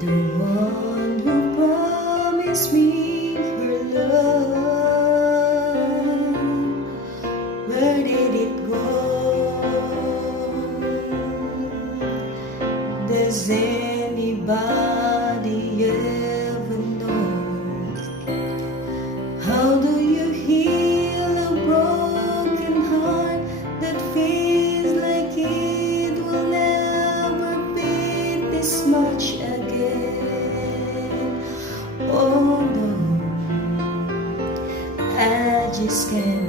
The one who promised me her love, where did it go? Does anybody ever know? How do you heal a broken heart that feels like it will never beat this much again? Oh no, I just can't